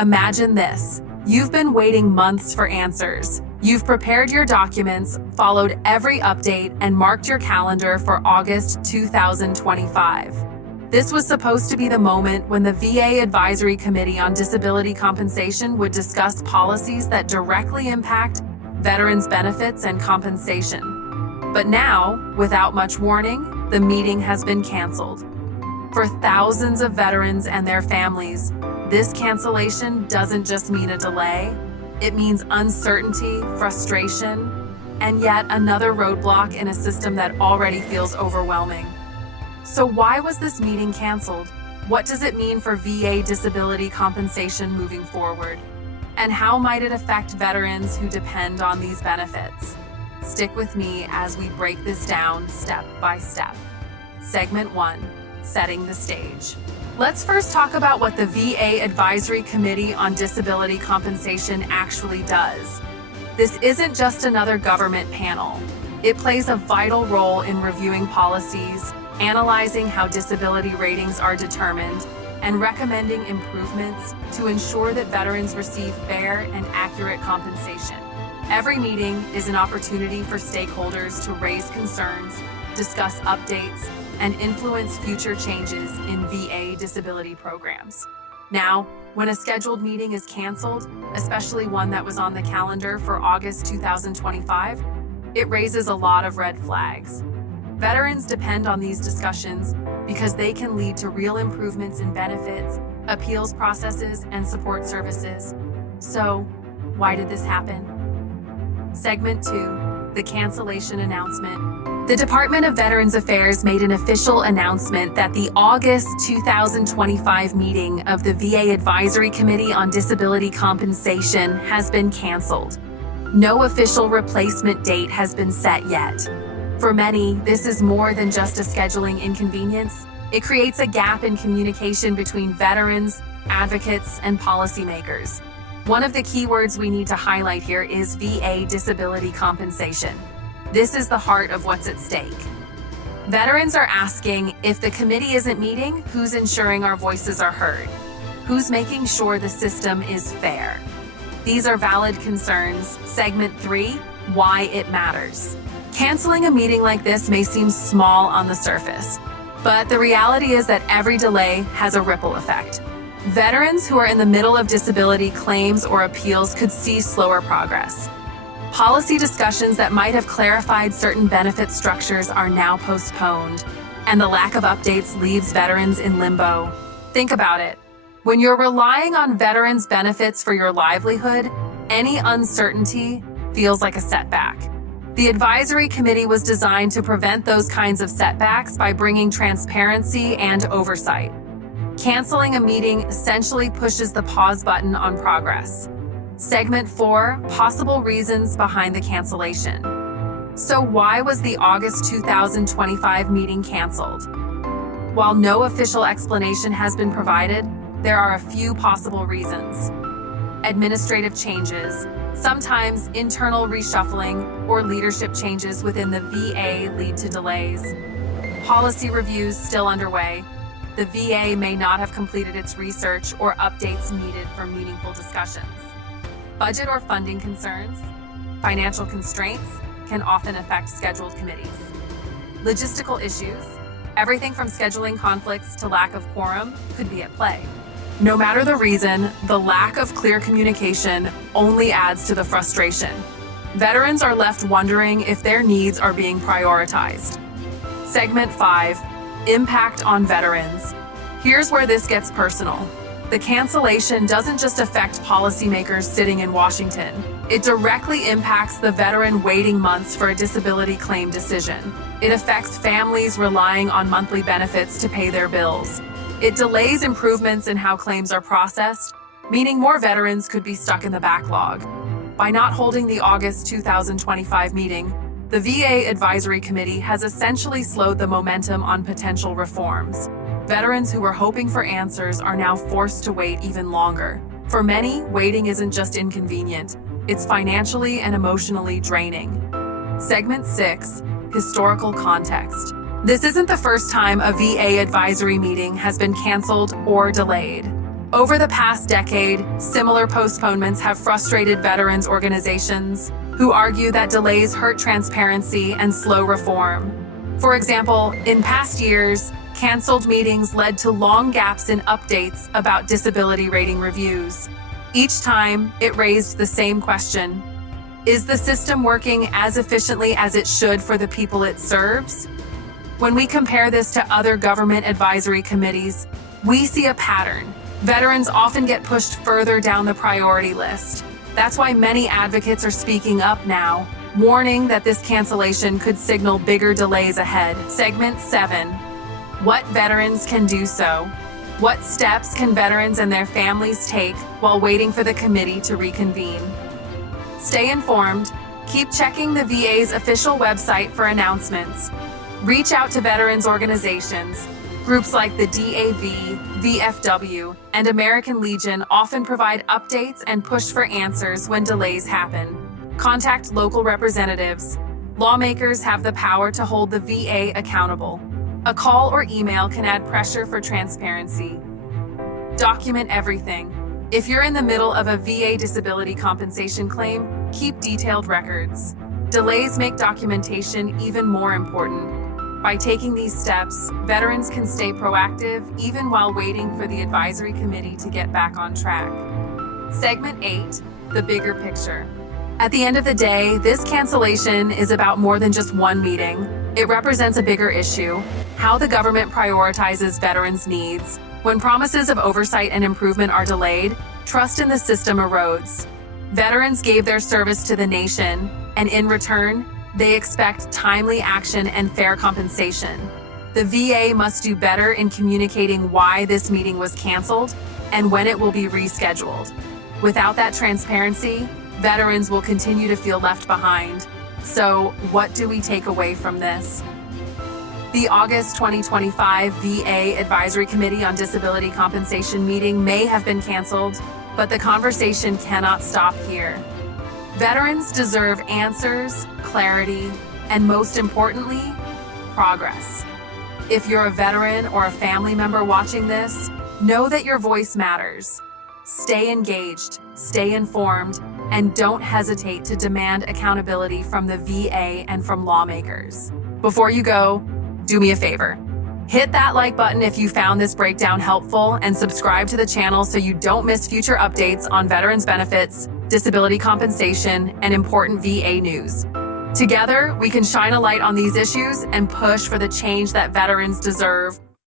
Imagine this. You've been waiting months for answers. You've prepared your documents, followed every update, and marked your calendar for August 2025. This was supposed to be the moment when the VA Advisory Committee on Disability Compensation would discuss policies that directly impact veterans' benefits and compensation. But now, without much warning, the meeting has been canceled. For thousands of veterans and their families, this cancellation doesn't just mean a delay, it means uncertainty, frustration, and yet another roadblock in a system that already feels overwhelming. So why was this meeting canceled? What does it mean for VA disability compensation moving forward? And how might it affect veterans who depend on these benefits? Stick with me as we break this down step by step. Segment 1, setting the stage. Let's first talk about what the VA Advisory Committee on Disability Compensation actually does. This isn't just another government panel. It plays a vital role in reviewing policies, analyzing how disability ratings are determined, and recommending improvements to ensure that veterans receive fair and accurate compensation. Every meeting is an opportunity for stakeholders to raise concerns, discuss updates, and influence future changes in VA disability programs. Now, when a scheduled meeting is canceled, especially one that was on the calendar for August 2025, it raises a lot of red flags. Veterans depend on these discussions because they can lead to real improvements in benefits, appeals processes, and support services. So, why did this happen? Segment 2, the cancellation announcement. The Department of Veterans Affairs made an official announcement that the August 2025 meeting of the VA Advisory Committee on Disability Compensation has been canceled. No official replacement date has been set yet. For many, this is more than just a scheduling inconvenience. It creates a gap in communication between veterans, advocates, and policymakers. One of the keywords we need to highlight here is VA disability compensation. This is the heart of what's at stake. Veterans are asking, if the committee isn't meeting, who's ensuring our voices are heard? Who's making sure the system is fair? These are valid concerns. Segment 3, why it matters. Canceling a meeting like this may seem small on the surface, but the reality is that every delay has a ripple effect. Veterans who are in the middle of disability claims or appeals could see slower progress. Policy discussions that might have clarified certain benefit structures are now postponed, and the lack of updates leaves veterans in limbo. Think about it. When you're relying on veterans' benefits for your livelihood, any uncertainty feels like a setback. The advisory committee was designed to prevent those kinds of setbacks by bringing transparency and oversight. Canceling a meeting essentially pushes the pause button on progress. Segment 4, possible reasons behind the cancellation. So why was the August 2025 meeting canceled? While no official explanation has been provided, there are a few possible reasons. Administrative changes. Sometimes internal reshuffling or leadership changes within the VA lead to delays. Policy reviews still underway. The VA may not have completed its research or updates needed for meaningful discussions. Budget or funding concerns, financial constraints can often affect scheduled committees. Logistical issues, everything from scheduling conflicts to lack of quorum could be at play. No matter the reason, the lack of clear communication only adds to the frustration. Veterans are left wondering if their needs are being prioritized. Segment 5, impact on veterans. Here's where this gets personal. The cancellation doesn't just affect policymakers sitting in Washington. It directly impacts the veteran waiting months for a disability claim decision. It affects families relying on monthly benefits to pay their bills. It delays improvements in how claims are processed, meaning more veterans could be stuck in the backlog. By not holding the August 2025 meeting, the VA Advisory Committee has essentially slowed the momentum on potential reforms. Veterans who were hoping for answers are now forced to wait even longer. For many, waiting isn't just inconvenient, it's financially and emotionally draining. Segment 6, historical context. This isn't the first time a VA advisory meeting has been canceled or delayed. Over the past decade, similar postponements have frustrated veterans organizations who argue that delays hurt transparency and slow reform. For example, in past years, canceled meetings led to long gaps in updates about disability rating reviews. Each time, it raised the same question: is the system working as efficiently as it should for the people it serves? When we compare this to other government advisory committees, we see a pattern. Veterans often get pushed further down the priority list. That's why many advocates are speaking up now, warning that this cancellation could signal bigger delays ahead. Segment 7. What veterans can do so? What steps can veterans and their families take while waiting for the committee to reconvene? Stay informed. Keep checking the VA's official website for announcements. Reach out to veterans organizations. Groups like the DAV, VFW, and American Legion often provide updates and push for answers when delays happen. Contact local representatives. Lawmakers have the power to hold the VA accountable. A call or email can add pressure for transparency. Document everything. If you're in the middle of a VA disability compensation claim, keep detailed records. Delays make documentation even more important. By taking these steps, veterans can stay proactive even while waiting for the advisory committee to get back on track. Segment 8, the bigger picture. At the end of the day, this cancellation is about more than just one meeting. It represents a bigger issue: how the government prioritizes veterans' needs. When promises of oversight and improvement are delayed, trust in the system erodes. Veterans gave their service to the nation, and in return, they expect timely action and fair compensation. The VA must do better in communicating why this meeting was canceled and when it will be rescheduled. Without that transparency, veterans will continue to feel left behind. So, what do we take away from this? The August 2025 VA Advisory Committee on Disability Compensation meeting may have been canceled, but the conversation cannot stop here. Veterans deserve answers, clarity, and most importantly, progress. If you're a veteran or a family member watching this, know that your voice matters. Stay engaged, stay informed, and don't hesitate to demand accountability from the VA and from lawmakers. Before you go, do me a favor. Hit that like button if you found this breakdown helpful, and subscribe to the channel so you don't miss future updates on veterans benefits, disability compensation, and important VA news. Together, we can shine a light on these issues and push for the change that veterans deserve